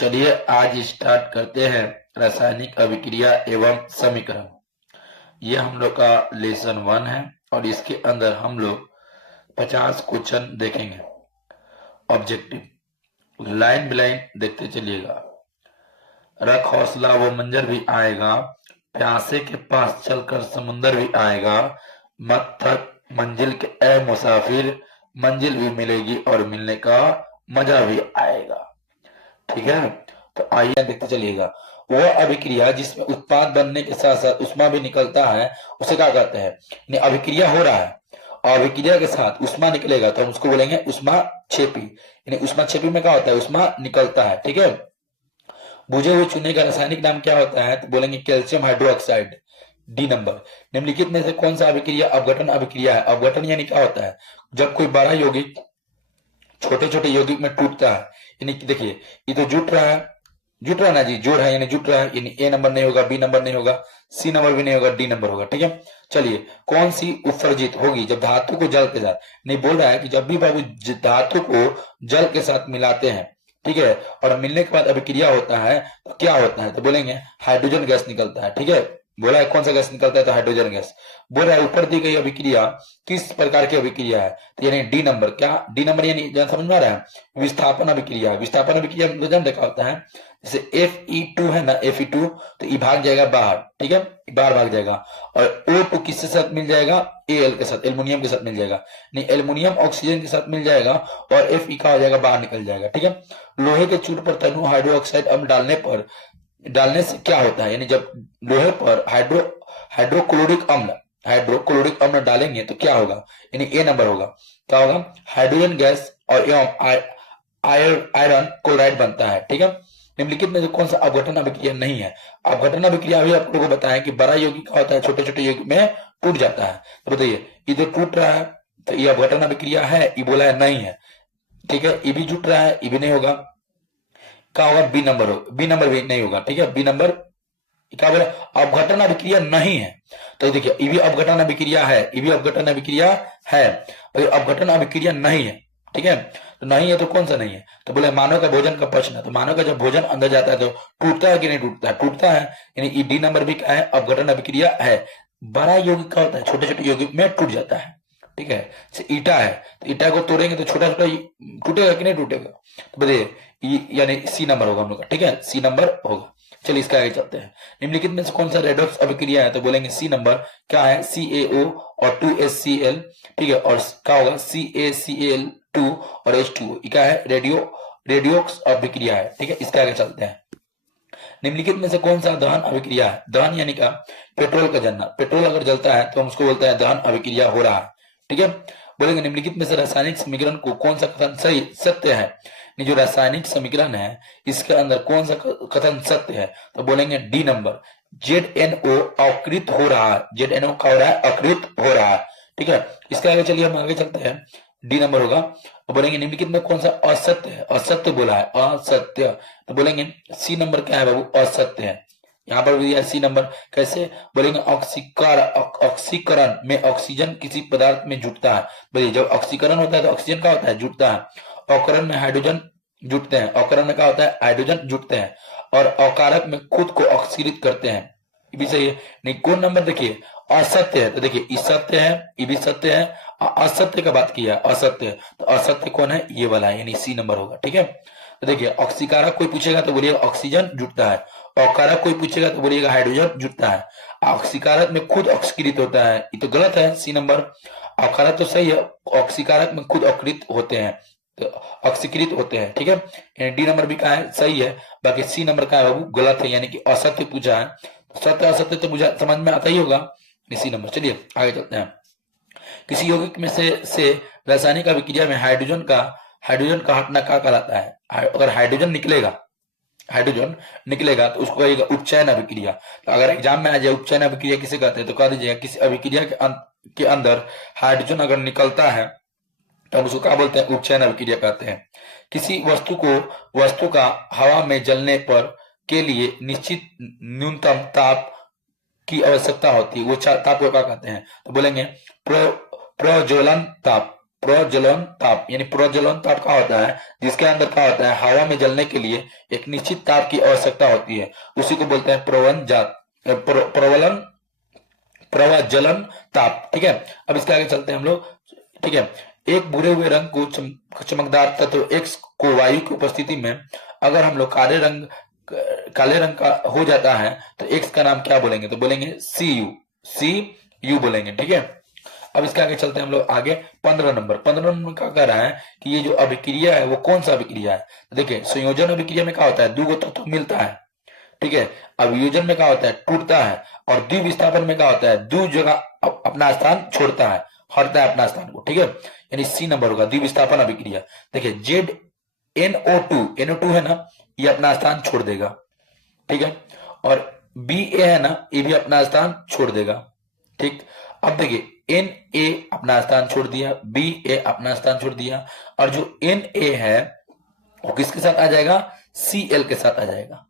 चलिए आज स्टार्ट करते हैं रासायनिक अभिक्रिया एवं समीकरण। ये हम लोग का लेसन 1 है और इसके अंदर हम लोग 50 क्वेश्चन देखेंगे। ऑब्जेक्टिव लाइन बाय लाइन देखते चलिएगा। रख हौसला वो मंजर भी आएगा, प्यासे के पास चलकर समुंदर भी आएगा, मत थक मंजिल के ए मुसाफिर, मंजिल भी मिलेगी और मिलने का मजा भी आएगा। ठीक है, तो आइए देखते चलिएगा। वह अभिक्रिया जिसमें उत्पाद बनने के साथ साथ उष्मा भी निकलता है उसे क्या कहते हैं? अभिक्रिया हो रहा है और अभिक्रिया के साथ उष्मा निकलेगा तो हम उसको बोलेंगे उष्मा छेपी। यानी उष्मा छेपी में क्या होता है? उष्मा निकलता है। ठीक है, बुझे हुए चूने का रासायनिक नाम क्या होता है? तो बोलेंगे कैल्शियम हाइड्रोक्साइड। डी नंबर, निम्नलिखित में से कौन सा अभिक्रिया अवघटन अभिक्रिया है? अवघटन यानी क्या होता है? जब कोई बड़ा यौगिक छोटे छोटे यौगिक में टूटता है। यानी कि देखिए ये तो जुट रहा है ना जी, जोड़ है यानी जुट रहा है, यानी ए नंबर नहीं होगा, बी नंबर नहीं होगा, सी नंबर भी नहीं होगा, डी नंबर होगा। ठीक है, चलिए कौन सी उत्सर्जित होगी जब धातु को जल के साथ? नहीं, बोल रहा है कि जब भी बाबू धातु को जल के साथ मिलाते हैं, ठीक है, और मिलने के बाद अभिक्रिया होता है तो क्या होता है? तो बोलेंगे हाइड्रोजन गैस निकलता है। ठीक है, बोला है कौन सा गैस निकलता है? तो हाइड्रोजन गैस। बोल रहा है ऊपर दी गई अभिक्रिया किस प्रकार की अभिक्रिया है? तो यानी डी नंबर। क्या डी नंबर? यानी समझ में आ रहा है? विस्थापन अभिक्रिया। विस्थापन अभिक्रिया जन देखा होता है जैसे Fe2 है ना, Fe2 तो ये भाग जाएगा बाहर। ठीक है, बाहर भाग जाएगा और O2 किसके साथ मिल जाएगा? Al के साथ, एल्युमिनियम के साथ मिल जाएगा। नहीं, एल्युमिनियम ऑक्सीजन के साथ मिल जाएगा और Fe का हो जाएगा, बाहर निकल जाएगा। ठीक है, लोहे के चूर पर तनु हाइड्रोक्साइड अम्ल डालने से क्या होता है? यानी जब लोहे पर हाइड्रोक्लोरिक अम्ल डालेंगे तो क्या होगा? यानी ए नंबर होगा। क्या होगा? हाइड्रोजन गैस और एवं आयरन क्लोराइड बनता है। ठीक है, निम्नलिखित में से कौन सा अवघटन अभिक्रिया नहीं है? अवघटन अभिक्रिया भी आप लोगों को बताया कि बड़ा यौगिक क्या होता है? छोटे छोटे यौगिक में टूट जाता है। तो बताइए ये तो टूट रहा है तो ये अवघटन अभिक्रिया है? ये बोला है नहीं है। ठीक है, ये भी जुट रहा है, ये भी नहीं होगा। क्या होगा? बी नंबर हो, बी नंबर भी नहीं होगा। ठीक है, बी नंबर क्या बोला? अवघटन अभिक्रिया नहीं है। तो देखिए ये भी अवघटन अभिक्रिया है, ये भी अवघटन अभिक्रिया है और अवघटन अभिक्रिया नहीं है। ठीक है, तो नहीं है तो कौन सा नहीं है? तो बोले मानव का भोजन का प्रश्न। तो मानव का जब भोजन अंदर जाता है तो टूटता है कि नहीं टूटता है? टूटता है, यानी डी नंबर भी क्या है? अवघटन अभिक्रिया है। बड़ा यौगिक क्या होता है? छोटे छोटे यौगिक में टूट जाता है। ठीक है, जैसे ईटा है तो ईटा को तोड़ेंगे तो छोटा छोटा टूटेगा कि नहीं टूटेगा? तो बताइए यानी सी नंबर होगा हम लोग का। ठीक है, सी नंबर होगा। चलिए इसके आगे चलते हैं। निम्नलिखित में से कौन सा रेडॉक्स अभिक्रिया है? तो बोलेंगे सी नंबर। क्या है? CaO और 2HCl। ठीक है, और क्या होगा? CaCl2 और H2O। क्या है? रेडियोक्स अभिक्रिया है। ठीक है, इसके आगे चलते हैं। निम्नलिखित में से कौन सा दहन अभिक्रिया है? दहन यानी क्या? पेट्रोल का जलना। पेट्रोल अगर जलता है तो हम उसको बोलते हैं दहन अभिक्रिया हो रहा है। ठीक है, बोलेंगे निम्नलिखित में से रासायनिक समीकरण को कौन सा कथन सही सत्य है? जो रासायनिक समीकरण है इसके अंदर कौन सा कथन सत्य है? तो बोलेंगे डी नंबर। ZNO अकृत हो रहा है। ZNO क्या हो रहा है? अकृत हो रहा है। ठीक है, इसके आगे चलिए हम आगे चलते हैं। डी नंबर होगा। तो बोलेंगे निम्नलिखित में कौन सा असत्य है? असत्य बोला है, असत्य। तो बोलेंगे सी नंबर क्या है बाबू? असत्य है। यहाँ पर भी सी नंबर। कैसे? बोलेंगे ऑक्सीकरण में ऑक्सीजन किसी पदार्थ में जुटता है। बोलिए जब ऑक्सीकरण होता है तो ऑक्सीजन क्या होता है? जुटता है। अवकरण में हाइड्रोजन जुटते हैं। अवकरण में क्या होता है? हाइड्रोजन जुटते हैं और अवकारक में खुद को ऑक्सीकृत करते हैं। ये भी सही है। नहीं, कौन नंबर? देखिए असत्य है। तो देखिए ये सत्य है, ये भी सत्य है। असत्य का बात किया, असत्य। तो असत्य कौन है? ये वाला है, यानी सी नंबर होगा। ठीक है, तो देखिए ऑक्सीकारक कोई पूछेगा तो बोलिएगा ऑक्सीजन जुटता है, अवकारक कोई पूछेगा तो बोलिएगा हाइड्रोजन जुटता है। ऑक्सीकारक में खुद ऑक्सीकृत होता है, ये तो गलत है, सी नंबर। अवकारक तो सही है, ऑक्सीकारक में खुद ऑक्सीकृत होते हैं, तो ऑक्सीकृत होते हैं। ठीक है, डी नंबर भी क्या है? सही है। बाकी सी नंबर का है बाबू? गलत है, यानी कि असत्य पूछा है। सत्य असत्य तो मुझे समझ में आता ही होगा, सी नंबर। चलिए आगे चलते हैं। किसी यौगिक में से रासायनिक अभिक्रिया में हाइड्रोजन का हटना क्या कहलाता है? अगर हाइड्रोजन निकलेगा तो उसको कहिएगा उपचयन अभिक्रिया। तो अगर एग्जाम में आ जाए उपचयन अभिक्रिया किसे कहते हैं तो कह दीजिएगा किसी अभिक्रिया के अंदर हाइड्रोजन अगर निकलता है तो हम उसको क्या बोलते हैं? उपचयन अभिक्रिया कहते हैं। किसी वस्तु का हवा में जलने पर के लिए निश्चित न्यूनतम ताप की आवश्यकता होती है, वो ताप को क्या कहते हैं? तो बोलेंगे प्रज्वलन ताप। प्रज्वलन ताप, यानी प्रज्वलन ताप का होता है जिसके अंदर क्या होता है, हवा में जलने के लिए एक निश्चित ताप की आवश्यकता होती है, उसी को बोलते हैं प्रवलन प्रज्वलन ताप। ठीक है, अब इसके आगे चलते हैं हम लोग। ठीक है, एक भूरे हुए रंग को चमकदार तत्व एक्स को वायु की उपस्थिति में अगर हम लोग काले रंग का हो जाता है तो एक्स का नाम क्या बोलेंगे, तो बोलेंगे सी यू बोलेंगे। ठीक है, अब इसके आगे चलते हैं हम लोग आगे। 15 नंबर का कह रहा है कि ये जो अभिक्रिया है वो कौन सा अभिक्रिया है, तो देखिए संयोजन अभिक्रिया में क्या होता है, दो गो तत्व मिलता है। ठीक है, अभियोजन में क्या होता है, टूटता है, और द्विविस्थापन में क्या होता है, दो जगह अपना स्थान छोड़ता है, हटता है अपना स्थान को। ठीक है, यानी सी नंबर होगा द्विविस्थापन अभिक्रिया। देखिए NO2 है ना, ये अपना स्थान छोड़ देगा। ठीक है, और Ba है ना, ये भी अपना स्थान छोड़ देगा। ठीक, अब देखिए Na अपना स्थान छोड़ दिया, Ba अपना स्थान छोड़ दिया, और जो Na है वो किसके साथ आ जाएगा, Cl के साथ आ जाएगा,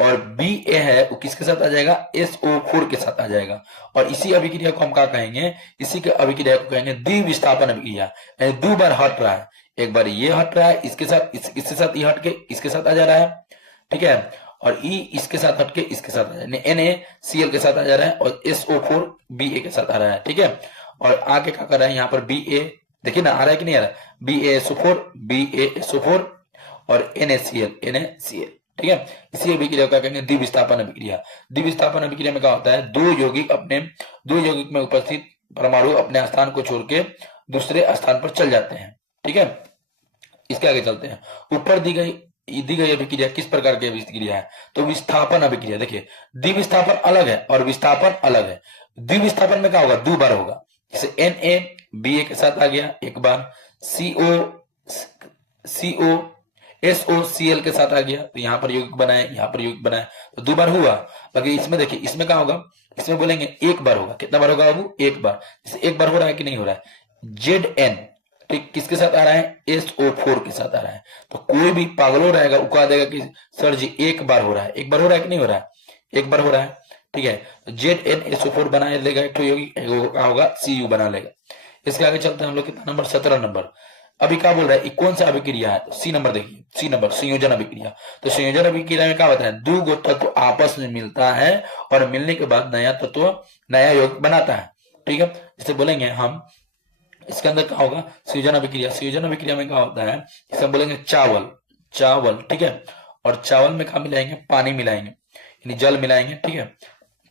और Ba है वो किसके साथ आ जाएगा, SO4 के साथ आ जाएगा। और इसी अभिक्रिया को हम क्या कहेंगे, इसी के अभिक्रिया को कहेंगे द्विविस्थापन अभिक्रिया, यानी दो बार हट रहा है, एक बार ये हट रहा है इसके साथ, इसके साथ ये हट के इसके साथ आ जा रहा है। ठीक है, और E इसके साथ हट के इसके साथ आ जा रहा है, NaCl के साथ आ जा रहा है, और SO4 Ba के साथ आ रहा है। ठीक है, और आगे क्या कर रहा है यहाँ पर Ba, देखिए ना आ रहा है कि नहीं आ रहा है, BaSO4 और NaCl। ठीक है, इसी अभिक्रिया का कहेंगे द्विविस्थापन अभिक्रिया। द्विविस्थापन अभिक्रिया में क्या होता है, दो यौगिक में उपस्थित परमाणु अपने स्थान को छोड़ के दूसरे स्थान पर चल जाते हैं। ठीक है, इसके आगे चलते हैं। ऊपर दी गई अभिक्रिया किस प्रकार की अभिक्रिया है, तो विस्थापन अभिक्रिया। देखिए द्विविस्थापन अलग है और विस्थापन अलग है। द्विविस्थापन में क्या होगा, दो बार होगा, जैसे Na के साथ आ गया एक बार, SOCl के साथ आ गया, तो यहाँ पर यौगिक बनाए, यहाँ पर यौगिक बनाए, तो दो बार हुआ। बाकी इसमें देखिए, इसमें क्या होगा, इसमें बोलेंगे एक बार होगा। कितना बार होगा बाबू, एक बार। जैसे एक बार हो रहा है कि नहीं हो रहा है, Zn ठीक किसके साथ आ रहा है, SO4 के साथ आ रहा है। तो कोई भी पागल हो रहेगा वो कह देगा कि सर जी एक बार हो रहा है, एक बार हो रहा है कि नहीं हो रहा है, एक बार हो रहा है। ठीक है, तो ZnSO4 बना लेगा एक तो यौगिक, क्या होगा Cu बना लेगा। इसके आगे चलते हैं हम लोग, कितना नंबर, 17 नंबर। अभी क्या बोल रहा है, कौन सा अभिक्रिया है, तो सी नंबर देखिए, सी नंबर संयोजन अभिक्रिया। तो संयोजन अभिक्रिया में क्या होता है, दो गो तत्व आपस में मिलता है और मिलने के बाद नया यौगिक बनाता है। ठीक है, इसे बोलेंगे हम, इसके अंदर क्या होगा, संयोजन अभिक्रिया। संयोजन अभिक्रिया में क्या होता है, इसे हम बोलेंगे चावल। ठीक है, और चावल में क्या मिलाएंगे, पानी मिलाएंगे, यानी जल मिलाएंगे। ठीक है,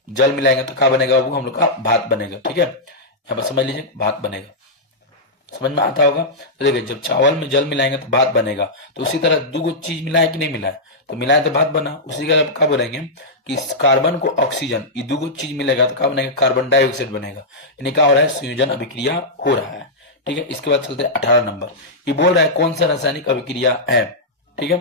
जल मिलाएंगे तो क्या बनेगा बाबू, हम लोग का भात बनेगा। ठीक है, यहाँ पर समझ लीजिए भात बनेगा, समझ में आता होगा। तो देखिए जब चावल में जल मिलाएंगे तो भात बनेगा, तो उसी तरह दो चीज मिलाए कि नहीं मिलाए, तो मिलाए तो भात बना। उसी का क्या बोलेंगे कि कार्बन को ऑक्सीजन, ये दो चीज मिलेगा तो क्या बनेगा, कार्बन डाइऑक्साइड बनेगा। यानी क्या हो रहा है, संयोजन अभिक्रिया हो रहा है। ठीक है, इसके बाद चलते हैं 18 नंबर। ये बोल रहा है कौन सा रासायनिक अभिक्रिया है। ठीक है,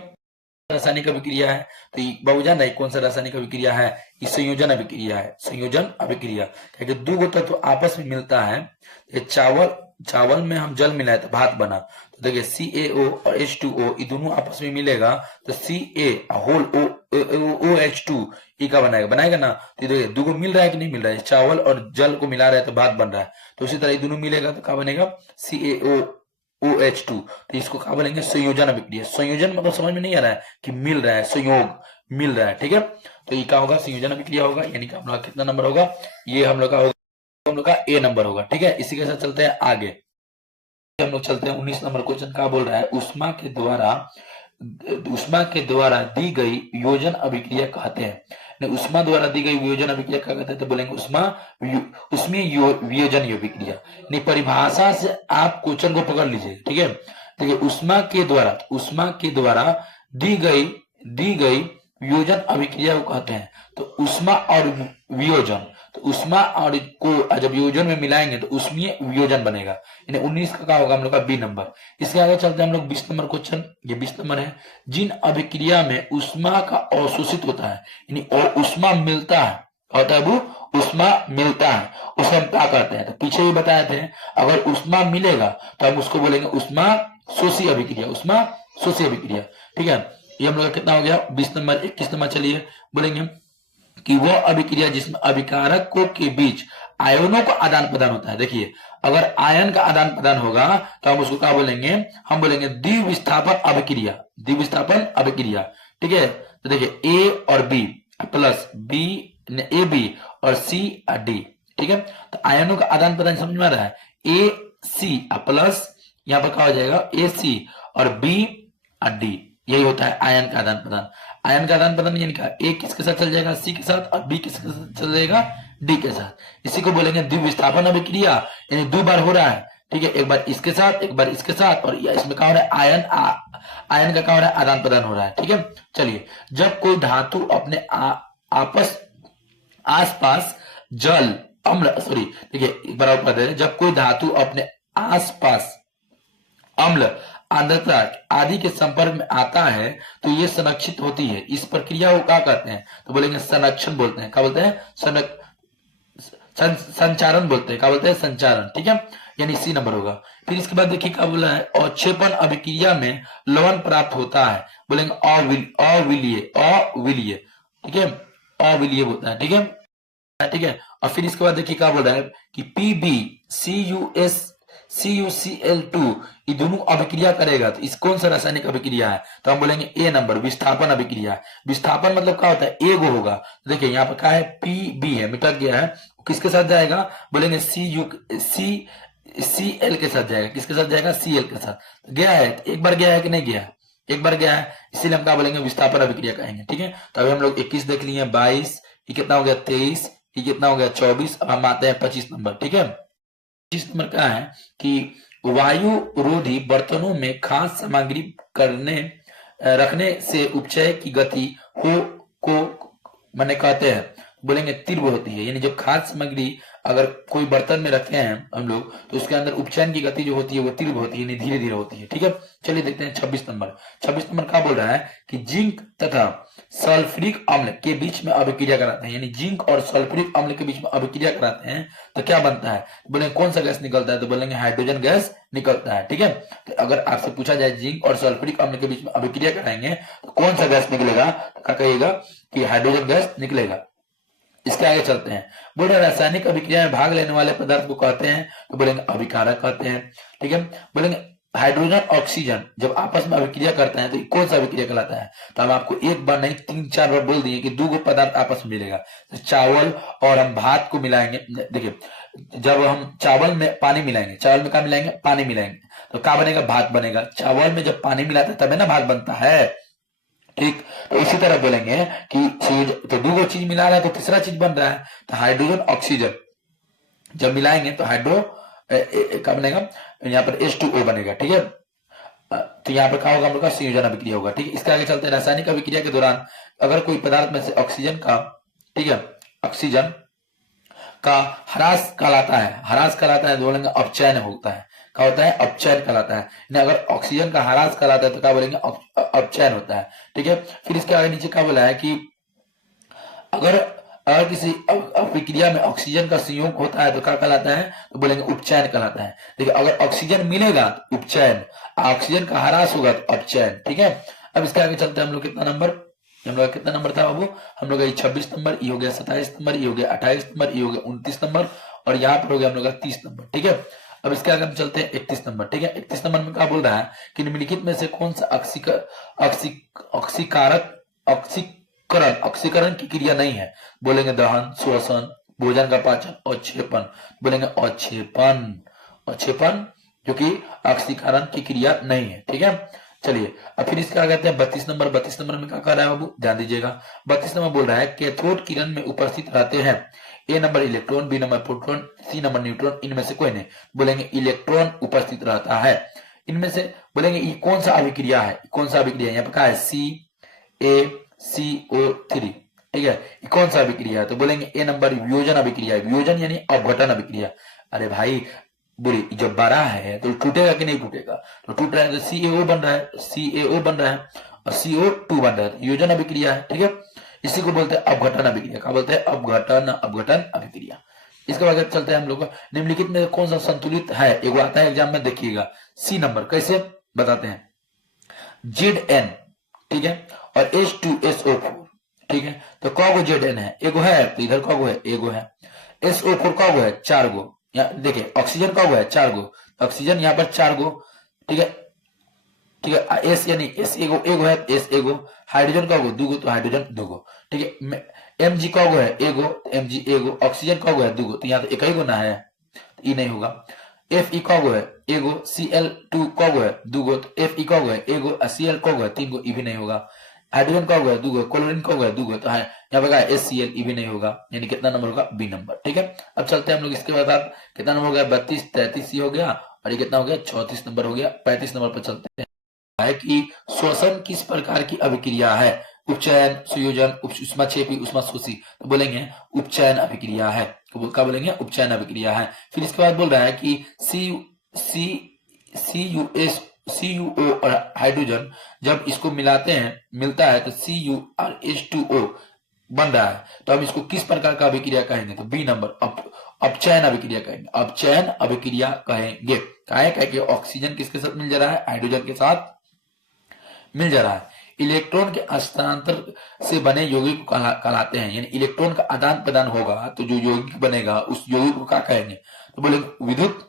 रासायनिक अभिक्रिया है, तो बाबू जान रहे कौन सा रासायनिक अभिक्रिया है, ये संयोजन अभिक्रिया है। संयोजन अभिक्रिया क्योंकि दो तत्व आपस में मिलता है, चावल में हम जल मिलाए तो भात बना। तो देखिए CaO और H2O ये दोनों आपस में मिलेगा तो CaOH2 ये का बनाएगा ना। तो देखिए दो मिल रहा है कि नहीं मिल रहा है, चावल और जल को मिला रहा है तो भात बन रहा है। तो उसी तरह ये दोनों मिलेगा तो क्या बनेगा, CaOH2। तो इसको क्या बोलेंगे, संयोजन अभिक्रिया। संयोजन मतलब समझ में नहीं आ रहा है कि मिल रहा है, संयोग मिल रहा है। ठीक है, तो ये क्या होगा, संयोजन अभिक्रिया होगा। यानी कि हम लोग कितना नंबर होगा, ये हम लोग का होगा, हम लोग का A नंबर होगा। ठीक है, इसी के साथ चलते हैं आगे। हम लोग चलते हैं 19 नंबर क्वेश्चन। क्या बोल रहा है, उष्मा के द्वारा दी गई वियोजन अभिक्रिया कहते हैं। उष्मा द्वारा दी गई वियोजन अभिक्रिया क्या कहते हैं, तो बोलेंगे उष्मीय वियोजन अभिक्रिया। परिभाषा से आप क्वेश्चन को पकड़ लीजिए। ठीक है, देखिए उष्मा के द्वारा दी गई वियोजन अभिक्रिया को कहते हैं। तो उष्मा और वियोजन, तो उष्मा और को जब वियोजन में मिलाएंगे तो उष्मीय वियोजन बनेगा। यानी 19 का क्या होगा, हम लोग का बी नंबर। इसके आगे चलते हैं हम लोग 20 नंबर क्वेश्चन। ये 20 नंबर है, जिन अभिक्रिया में उष्मा का अवशोषित होता है, यानी उष्मा मिलता है, होता है वो उष्मा मिलता है, उसे हम क्या कहते हैं, तो पीछे भी बताए थे, अगर उष्मा मिलेगा तो हम उसको बोलेंगे उष्मा शोषी अभिक्रिया, उष्मा शोषी अभिक्रिया। ठीक है, ये हम लोग का कितना हो गया 20 नंबर। 21 नंबर चलिए बोलेंगे कि वह अभिक्रिया जिसमें अभिकारकों के बीच आयनों का आदान प्रदान होता है। देखिए अगर आयन का आदान प्रदान होगा तो हम उसको क्या बोलेंगे, हम बोलेंगे द्विविस्थापन अभिक्रिया, द्विविस्थापन अभिक्रिया। ठीक है, तो देखिए ए और B plus B, A B और सी और डी। ठीक है, तो आयनों का आदान प्रदान समझ में आ रहा है, ए सी प्लस यहाँ पर क्या हो जाएगा ए सी और बी और डी, यही होता है आयन का आदान प्रदान। आयन का आदान प्रदान यानी क्या, ए किसके साथ चल जाएगा सी के साथ और बी किसके साथ चल जाएगा डी के साथ। इसी को बोलेंगे द्विविस्थापन अभिक्रिया, यानी दो बार हो रहा है। ठीक है, एक बार इसके साथ एक बार इसके साथ, और इसमें क्या हो रहा है आयन आयन का क्या हो रहा है आदान प्रदान हो रहा है। ठीक है, चलिए, जब कोई धातु अपने आपस आसपास जल अम्ल, सॉरी देखिए एक बार और पढ़, जब कोई धातु अपने आसपास अम्ल आर्द्रता आदि के संपर्क में आता है तो ये संरक्षित होती है। इस प्रक्रिया को क्या कहते हैं, तो बोलेंगे संरक्षण बोलते हैं। क्या बोलते हैं, संचारण बोलते हैं। क्या बोलते हैं, संचारण। ठीक है, यानी सी नंबर होगा। फिर इसके बाद देखिए क्या बोला है, अवक्षेपण अभिक्रिया में लवण प्राप्त होता है, बोलेंगे अविलीय, अविलीय। ठीक है, अविलीय होता है। ठीक है, ठीक है। और फिर इसके बाद देखिए क्या बोल रहा है कि PbCuCl2 ये दोनों अभिक्रिया करेगा तो इस कौन सा रासायनिक अभिक्रिया है, तो हम बोलेंगे ए नंबर, विस्थापन अभिक्रिया। विस्थापन मतलब क्या होता है, एगो होगा। तो देखिए यहाँ पर क्या है, Pb है, मिटा गया है, किसके साथ जाएगा, बोलेंगे Cl के साथ जाएगा। किसके साथ जाएगा, Cl के साथ। गया है, एक बार गया है कि नहीं गया, एक बार गया है, इसीलिए हम क्या बोलेंगे, विस्थापन अभिक्रिया कहेंगे। ठीक है, तो अभी हम लोग 21 देख लिए, 22, ये कितना हो गया 23, ये कितना हो गया 24, अब हम आते हैं 25 नंबर। ठीक है, 25 नंबर का है कि वायु रोधी बर्तनों में खास सामग्री रखने से उपचय की गति को माने कहते हैं, बोलेंगे तीव्र होती है। यानी जब खास सामग्री अगर कोई बर्तन में रखे हैं हम लोग तो उसके अंदर उपचयन की गति जो होती है वो तीव्र होती है, यानी धीरे धीरे होती है। ठीक है, चलिए देखते हैं 26 नंबर। 26 नंबर क्या बोल रहा है कि जिंक तथा सल्फ्यूरिक अम्ल के बीच में अभिक्रिया कराते हैं, यानी जिंक और सल्फ्यूरिक अम्ल के बीच में अभिक्रिया कराते हैं तो क्या बनता है, बोलेंगे कौन सा गैस निकलता है, तो बोलेंगे हाइड्रोजन गैस निकलता है। ठीक है, तो अगर आपसे पूछा जाए जिंक और सल्फ्यूरिक अम्ल के बीच में अभिक्रिया कराएंगे तो कौन सा गैस निकलेगा, तो क्या कहिएगा कि हाइड्रोजन गैस निकलेगा। इसके आगे चलते हैं, बोल रहे रासायनिक अभिक्रिया में भाग लेने वाले पदार्थ को कहते हैं, तो बोलेंगे अभिकारक कहते हैं। ठीक है, बोलेंगे हाइड्रोजन ऑक्सीजन जब आपस में अभिक्रिया करते हैं तो कौन सा अभिक्रिया कहलाता है, तो हम आपको एक बार नहीं 3-4 बार बोल दिए कि दो पदार्थ आपस में मिलेगा। तो चावल और हम भात को मिलाएंगे, देखिए जब हम चावल में पानी मिलाएंगे, चावल में क्या मिलाएंगे, पानी मिलाएंगे, तो क्या बनेगा, भात बनेगा। चावल में जब पानी मिलाते हैं तब ना भात बनता है। ठीक, तो इसी तरह बोलेंगे कि तो दो चीज मिला रहा है तो तीसरा चीज बन रहा है, तो हाइड्रोजन ऑक्सीजन जब मिलाएंगे तो हाइड्रो क्या बनेगा, यहाँ पर H2O बनेगा। ठीक है, तो यहाँ पर क्या होगा, हम लोग का संयोजन अभिक्रिया होगा। ठीक है, इसके आगे चलते हैं, रासायनिक अभिक्रिया के दौरान अगर कोई पदार्थ में से ऑक्सीजन का, ठीक है, ऑक्सीजन का ह्रास कहलाता है, ह्रास कहलाता है, बोलेंगे अपचयन होता है। क्या होता है, अपचयन कहलाता है। अगर ऑक्सीजन का ह्रास कहलाता है तो क्या बोलेंगे, अपचयन होता है। ठीक है, फिर इसके आगे नीचे क्या बोला है कि अगर किसी अभिक्रिया में ऑक्सीजन का संयोग होता है तो क्या कहलाता है, तो बोलेंगे उपचयन कहलाता है। देखिए अगर ऑक्सीजन मिलेगा तो उपचयन, ऑक्सीजन का ह्रास होगा तो अपचयन। ठीक है, अब इसके आगे चलते हैं, हम लोग कितना नंबर, हम लोग कितना नंबर था बाबू, हम लोग 26 नंबर, ये हो गया 27 नंबर, ये हो गया 28 नंबर, ये हो गया 29 नंबर, और यहाँ पर हो गया हम लोग 30 नंबर। ठीक है, अब इसके आगे हम चलते हैं 31 नंबर। ठीक है, 31 नंबर में क्या बोल रहा है कि निम्नलिखित में से कौन सा ऑक्सीकरण की क्रिया नहीं है, बोलेंगे दहन, श्वसन, भोजन का पाचन, अवक्षेपण। बोलेंगे अवक्षेपण, अवक्षेपण जो कि ऑक्सीकरण की क्रिया नहीं है। ठीक है, चलिए अब फिर इसके आगे आते हैं 32 नंबर। 32 नंबर में क्या कर रहा है बाबू, ध्यान दीजिएगा। 32 नंबर बोल रहा है कैथोड किरण में उपस्थित रहते हैं A number electron, B number proton, C number neutron, इनमें से कोई नहीं, बोलेंगे इलेक्ट्रॉन उपस्थित रहता है इनमें से। बोलेंगे ये कौन सा अभिक्रिया है, कौन सा अभिक्रिया, यहाँ पे क्या है CaCO3। ठीक है, ये कौन सा अभिक्रिया है, तो बोलेंगे ए नंबर वियोजन अभिक्रिया है। वियोजन यानी अपघटन अभिक्रिया। अरे भाई बोले जब बड़ा है तो टूटेगा कि नहीं टूटेगा, तो टूट रहा है तो CaO बन रहा है, CaO बन रहा है और CO2 बन रहा है, वियोजन अभिक्रिया है। ठीक है, इसी को बोलते हैं अपघटन अभिक्रिया। क्या बोलते हैं, अपघटन अभिक्रिया। इसके बाद चलते हैं हम लोग निम्नलिखित में कौन सा संतुलित है, एक आता है एग्जाम में, देखिएगा सी नंबर, कैसे बताते हैं, Zn, ठीक है, और H2SO4। ठीक है, तो कौगो Zn है, एगो है, तो इधर कौगो है, एगो है। SO4 कौगो है, 4 गो, यहाँ देखिए ऑक्सीजन का हुआ है 4 गो, ऑक्सीजन यहाँ पर 4 गो, ठीक है, ठीक है। एस यानी एस एगो एगो है, एस एगो। हाइड्रोजन का होगा 2 गो, तो हाइड्रोजन 2 गो, ठीक है। एम जी का होगा है एगो, तो एम जी एगो। ऑक्सीजन का होगा है 2 गो, तो यहाँ तो एक ही गो ना है, तो ई नहीं होगा। एफ ई का होगा है एगो, सी एल टू का होगा है 2 गो, तो एफ ई का होगा है एगो, सी एल का होगा है 3 गो, ई भी नहीं होगा। हाइड्रोजन का होगा है 2 गो, क्लोरीन का होगा है 2 गो, तो यहाँ पे एस सी एल, ई भी नहीं होगा, यानी कितना नंबर होगा, बी नंबर, ठीक है। अब चलते हैं हम लोग इसके बाद, आप कितना नंबर हो गया, 32, 33 हो गया, और ये कितना हो गया, 34 नंबर हो गया। 35 नंबर पर चलते हैं है कि श्वसन किस प्रकार की अभिक्रिया है। उपचयन, संयोजन, ऊष्माक्षेपी, ऊष्माशोषी। तो बोलेंगे उपचयन अभिक्रिया है, तो क्या बोलेंगे, उपचयन अभिक्रिया है। फिर इसके बाद बोल रहा है कि C C C U S C U O और हाइड्रोजन जब इसको मिलाते हैं, मिलता है, तो C U R H two O बन रहा है, तो हम इसको किस प्रकार का अभिक्रिया कहेंगे, तो बी नंबर, अपचयन अभिक्रिया कहेंगे, अपचयन अभिक्रिया कहेंगे। कहे ऑक्सीजन किसके साथ मिल जा रहा है, हाइड्रोजन के साथ मिल जा रहा है। इलेक्ट्रॉन के हस्तांतर से बने यौगिक को कहलाते हैं, यानी इलेक्ट्रॉन का आदान प्रदान होगा तो जो यौगिक बनेगा उस यौगिक को क्या कहेंगे, तो बोलेंगे विद्युत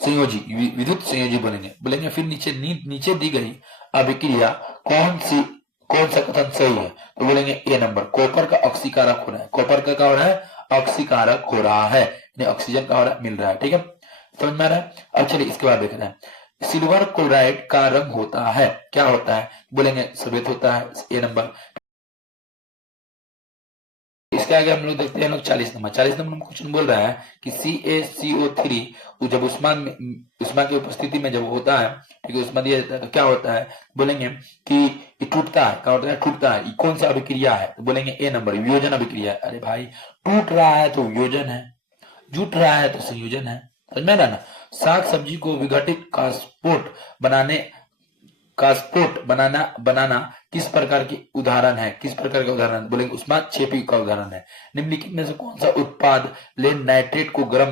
संयोजी, विद्युत संयोजी बोलेंगे। फिर नीचे दी गई अभिक्रिया कौन सा कथन सही है, तो बोलेंगे ए नंबर, कॉपर का ऑक्सीकारक हो रहा है, कॉपर का क्या हो रहा है, ऑक्सीकारक हो रहा है, ऑक्सीजन का हो रहा है, मिल रहा है, ठीक है, समझ में आ रहा है। अब चलिए इसके बाद देख रहे हैं, सिल्वर क्लोराइड का रंग होता है, क्या होता है, बोलेंगे सफेद होता है, ए नंबर। इसके आगे हम लोग देखते हैं 40 नंबर। 40 नंबर में क्वेश्चन बोल रहा है कि CaCO3 जब उष्मा की उपस्थिति में जब होता है, ठीक है, उष्मा दिया जाता है, तो क्या होता है, बोलेंगे कि ये टूटता है, क्या होता है, टूटता है। ये कौन सा अभिक्रिया है, तो बोलेंगे ए नंबर, वियोजन अभिक्रिया। अरे भाई, टूट रहा है तो वियोजन है, जुट रहा है तो संयोजन है, समझ में ना। साग सब्जी को विघटित कास्पोर्ट बनाना किस प्रकार की उदाहरण है, किस प्रकार का उदाहरण, बोलेंगे ऊष्माक्षेपी का उदाहरण है। निम्नलिखित में से कौन सा उत्पाद लेड नाइट्रेट को गर्म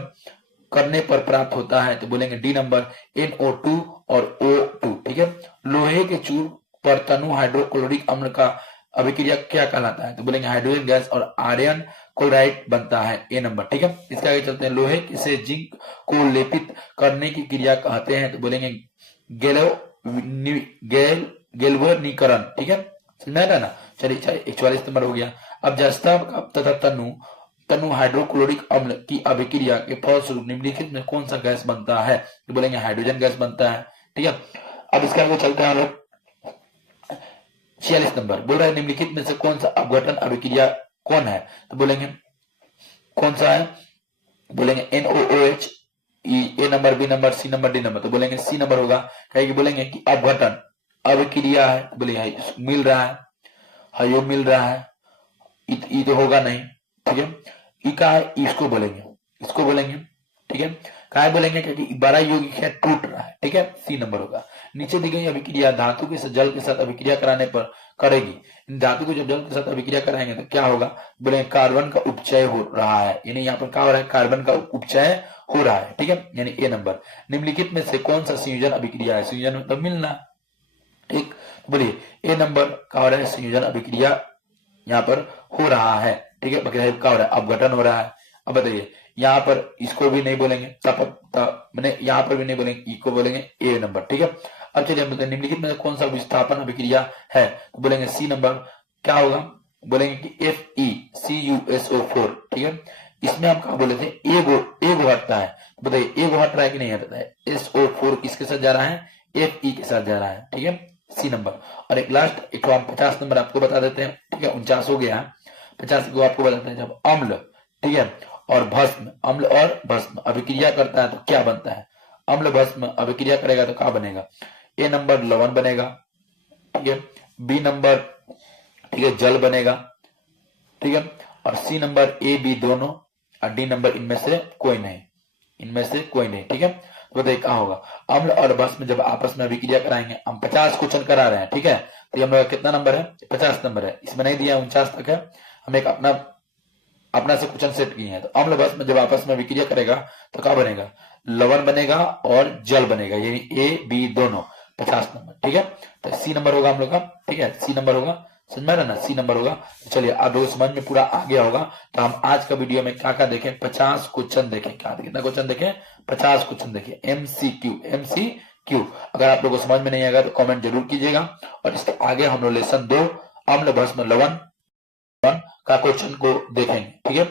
करने पर प्राप्त होता है, तो बोलेंगे डी नंबर, NO2 और O2, ठीक है। लोहे के चूर पर तनु हाइड्रोक्लोरिक अम्ल का अभिक्रिया क्या कहलाता है, तो बोलेंगे हाइड्रोजन गैस और आयरन क्लोराइड बनता है, ए नंबर, ठीक है। इसके आगे चलते हैं, लोहे से जिंक को लेपित करने की क्रिया कहते हैं, तो बोलेंगे गैल्वेनीकरण, ठीक है, समझ आया ना। चलिए 44 नंबर हो गया। अब जस्ता तथा तनु हाइड्रोक्लोरिक अम्ल की अभिक्रिया के फलस्वरूप निम्नलिखित में कौन सा गैस बनता है, तो बोलेंगे हाइड्रोजन गैस बनता है, ठीक है। अब इसके आगे चलते हैं हम लोग 46 नंबर, बोल रहा है निम्नलिखित में से कौन सा अपघटन अभिक्रिया कौन है, तो बोलेंगे कौन सा है, बोलेंगे NOOH, A number, B number, C number, D number, तो बोलेंगे सी नंबर होगा। कहेगी बोलेंगे कि अपघटन अभिक्रिया है, तो बोलेंगे मिल रहा है, हयो मिल रहा है, ई तो होगा नहीं, ठीक है। ई का है, इसको बोलेंगे, ठीक है। काय बोलेंगे क्योंकि बड़ा यौगिक है, टूट रहा है, ठीक है, सी नंबर होगा। नीचे दी गई अभिक्रिया धातु के जल के साथ अभिक्रिया कराने पर करेगी। धातु को जब जल के साथ अभिक्रिया कराएंगे तो क्या होगा, बोले कार्बन का उपचय हो रहा है, यानी यहाँ पर क्या हो रहा है, कार्बन का उपचय हो रहा है, ठीक है, यानी ए नंबर। निम्नलिखित में से कौन सा संयोजन अभिक्रिया है, संयोजन मतलब मिलना, ठीक, बोलिए ए नंबर क्या हो रहा है, संयोजन अभिक्रिया यहाँ पर हो रहा है, ठीक है। क्या हो रहा है, अपघटन हो रहा है। अब बताइए, यहाँ पर इसको भी नहीं बोलेंगे, मैंने यहाँ पर भी नहीं बोलेंगे, ई को बोलेंगे ए नंबर, ठीक है। अब चलिए हम बताएं निम्नलिखित में कौन सा विस्थापन अभिक्रिया है, तो बोलेंगे सी नंबर, क्या होगा, बोलेंगे कि FeCuSO4, ठीक है। इसमें हम क्या बोले थे, एगो हटता है, बताइए एगो हट रहा है कि नहीं हटता है, SO4 किसके साथ जा रहा है, Fe के साथ जा रहा है, ठीक है, सी नंबर। और एक लास्ट एक 50 नंबर आपको बता देते हैं, ठीक है, 49 हो गया, 50 को आपको बताते हैं, जब अम्ल, ठीक है, और भस्म, अम्ल और भस्म अभिक्रिया करता है तो क्या बनता है, अम्ल भस्म अभिक्रिया करेगा तो क्या बनेगा, ए नंबर लवण बनेगा, ठीक है, बी नंबर, ठीक है, जल बनेगा, ठीक है, और सी नंबर ए बी दोनों, और डी नंबर इनमें से कोई नहीं, ठीक है। तो बताइए क्या होगा, अम्ल और भस्म जब आपस में अभिक्रिया कराएंगे, हम 50 क्वेश्चन करा रहे हैं, ठीक है, तो हम लोग कितना नंबर है, 50 नंबर है, इसमें नहीं दिया 49 तक है, हम एक अपना से क्वेश्चन सेट किए हैं। तो अम्ल भस्म जब आपस में अभिक्रिया करेगा तो क्या बनेगा, लवण बनेगा और जल बनेगा, यानी ए बी दोनों, 50 नंबर, ठीक है। तो सी नंबर होगा हम लोग का, ठीक है, सी नंबर होगा, समझ में आ रहा ना, सी नंबर होगा। तो चलिए आप लोगों को समझ में पूरा आ गया होगा। तो हम आज का वीडियो में क्या क्या देखें, 50 क्वेश्चन देखें। क्या कितना क्वेश्चन देखें, 50 क्वेश्चन देखें, MCQ। अगर आप लोगों को समझ में नहीं आएगा तो कमेंट जरूर कीजिएगा। और इसके आगे हम लोग लेसन 2 अम्ल भस्म लवण का क्वेश्चन को देखेंगे, ठीक है।